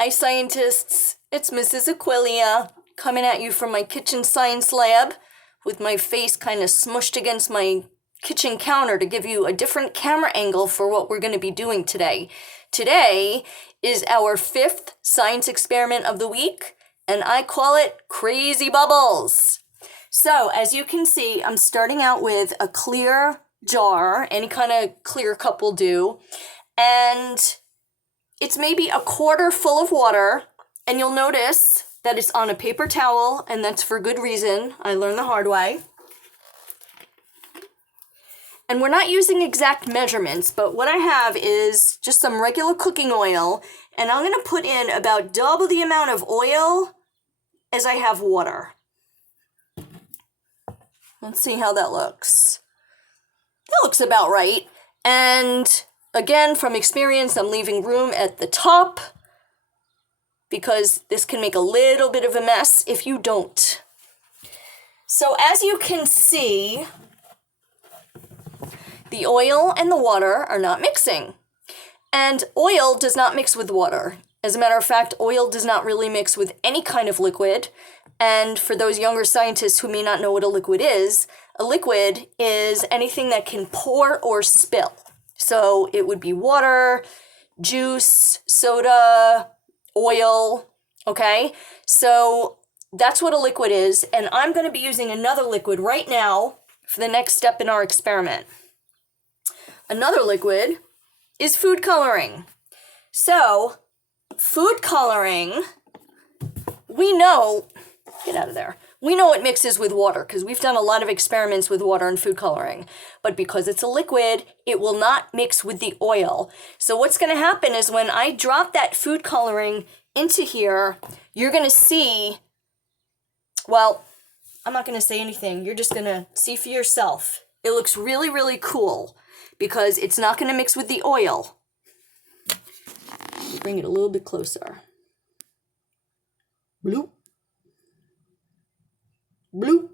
Hi scientists, it's Mrs. Aquilia coming at you from my kitchen science lab with my face kind of smushed against my kitchen counter to give you a different camera angle for what we're going to be doing today. Today is our 5th science experiment of the week, and I call it Crazy Bubbles. So as you can see, I'm starting out with a clear jar, any kind of clear cup will do, and it's maybe a quarter full of water, and you'll notice that it's on a paper towel, and that's for good reason. I learned the hard way. And we're not using exact measurements, but what I have is just some regular cooking oil, and I'm going to put in about double the amount of oil as I have water. Let's see how that looks. That looks about right. And again, from experience, I'm leaving room at the top because this can make a little bit of a mess if you don't. So as you can see, the oil and the water are not mixing. And oil does not mix with water. As a matter of fact, oil does not really mix with any kind of liquid. And for those younger scientists who may not know what a liquid is anything that can pour or spill. So it would be water, juice, soda, oil, okay? So that's what a liquid is, and I'm going to be using another liquid right now for the next step in our experiment. Another liquid is food coloring. So, food coloring, we know, get out of there. We know it mixes with water because we've done a lot of experiments with water and food coloring. But because it's a liquid, it will not mix with the oil. So what's going to happen is when I drop that food coloring into here, you're going to see, well, I'm not going to say anything. You're just going to see for yourself. It looks really, really cool because it's not going to mix with the oil. Bring it a little bit closer. Bloop. Bloop,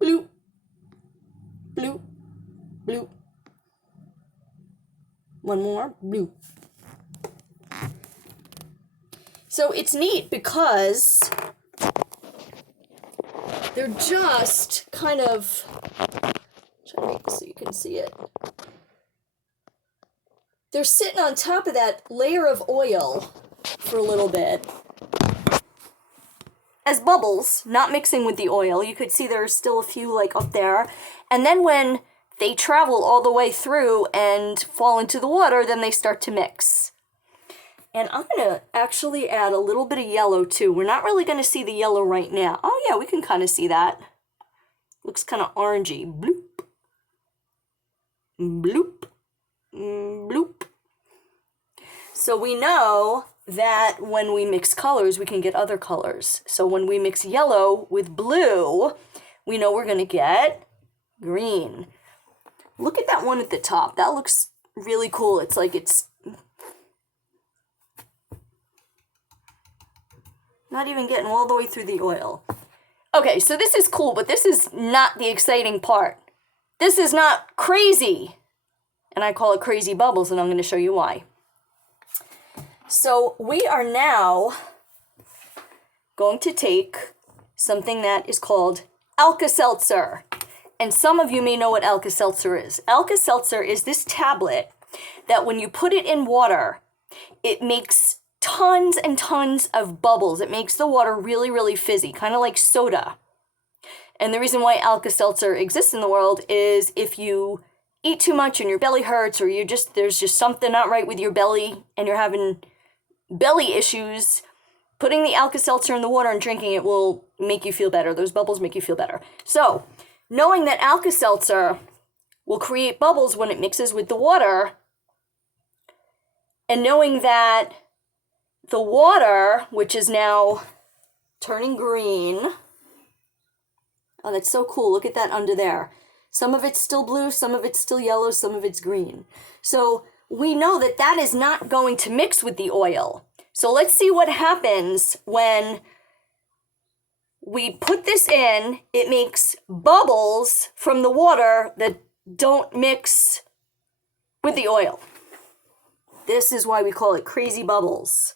bloop, bloop, bloop. One more, bloop. So it's neat because they're just kind of, try to make this so you can see it. They're sitting on top of that layer of oil for a little bit as bubbles, not mixing with the oil. You could see there's still a few like up there. And then when they travel all the way through and fall into the water, then they start to mix. And I'm going to actually add a little bit of yellow too. We're not really going to see the yellow right now. Oh yeah, we can kind of see that. Looks kind of orangey. Bloop. Bloop. Bloop. So we know that when we mix colors, we can get other colors. So when we mix yellow with blue, we know we're going to get green. Look at that one at the top. That looks really cool. It's like it's not even getting all the way through the oil. Okay, so this is cool, but this is not the exciting part. This is not crazy. And I call it crazy bubbles, and I'm going to show you why. So we are now going to take something that is called Alka-Seltzer. And some of you may know what Alka-Seltzer is. Alka-Seltzer is this tablet that when you put it in water, it makes tons and tons of bubbles. It makes the water really, really fizzy, kind of like soda. And the reason why Alka-Seltzer exists in the world is if you eat too much and your belly hurts, or there's just something not right with your belly and you're having belly issues, putting the Alka-Seltzer in the water and drinking it will make you feel better. Those bubbles make you feel better. So, knowing that Alka-Seltzer will create bubbles when it mixes with the water, and knowing that the water, which is now turning green, oh, that's so cool. Look at that under there. Some of it's still blue, some of it's still yellow, some of it's green. So we know that that is not going to mix with the oil. So let's see what happens when we put this in. It makes bubbles from the water that don't mix with the oil. This is why we call it crazy bubbles.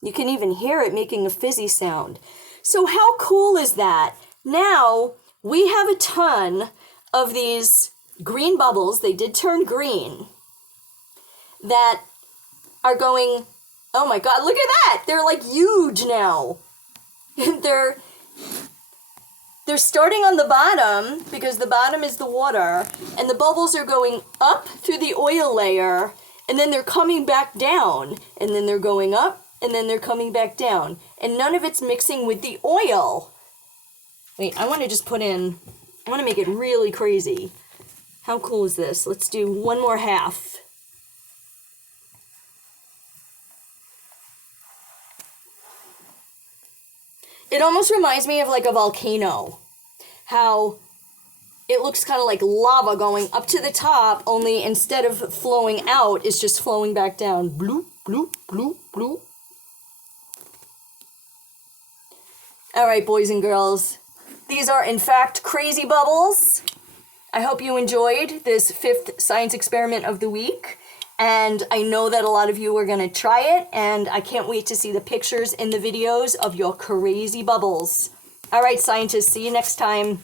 You can even hear it making a fizzy sound. So how cool is that? Now we have a ton of these green bubbles. They did turn green. That are going, oh my God, look at that. They're like huge now. They're starting on the bottom because the bottom is the water, and the bubbles are going up through the oil layer, and then they're coming back down, and then they're going up, and then they're coming back down, and none of it's mixing with the oil. Wait, I want to make it really crazy. How cool is this? Let's do one more half. It almost reminds me of like a volcano. How it looks kind of like lava going up to the top, only instead of flowing out, it's just flowing back down. Bloop, bloop, bloop, bloop. All right, boys and girls. These are, in fact, crazy bubbles. I hope you enjoyed this 5th science experiment of the week. And I know that a lot of you are going to try it. And I can't wait to see the pictures in the videos of your crazy bubbles. All right, scientists, see you next time.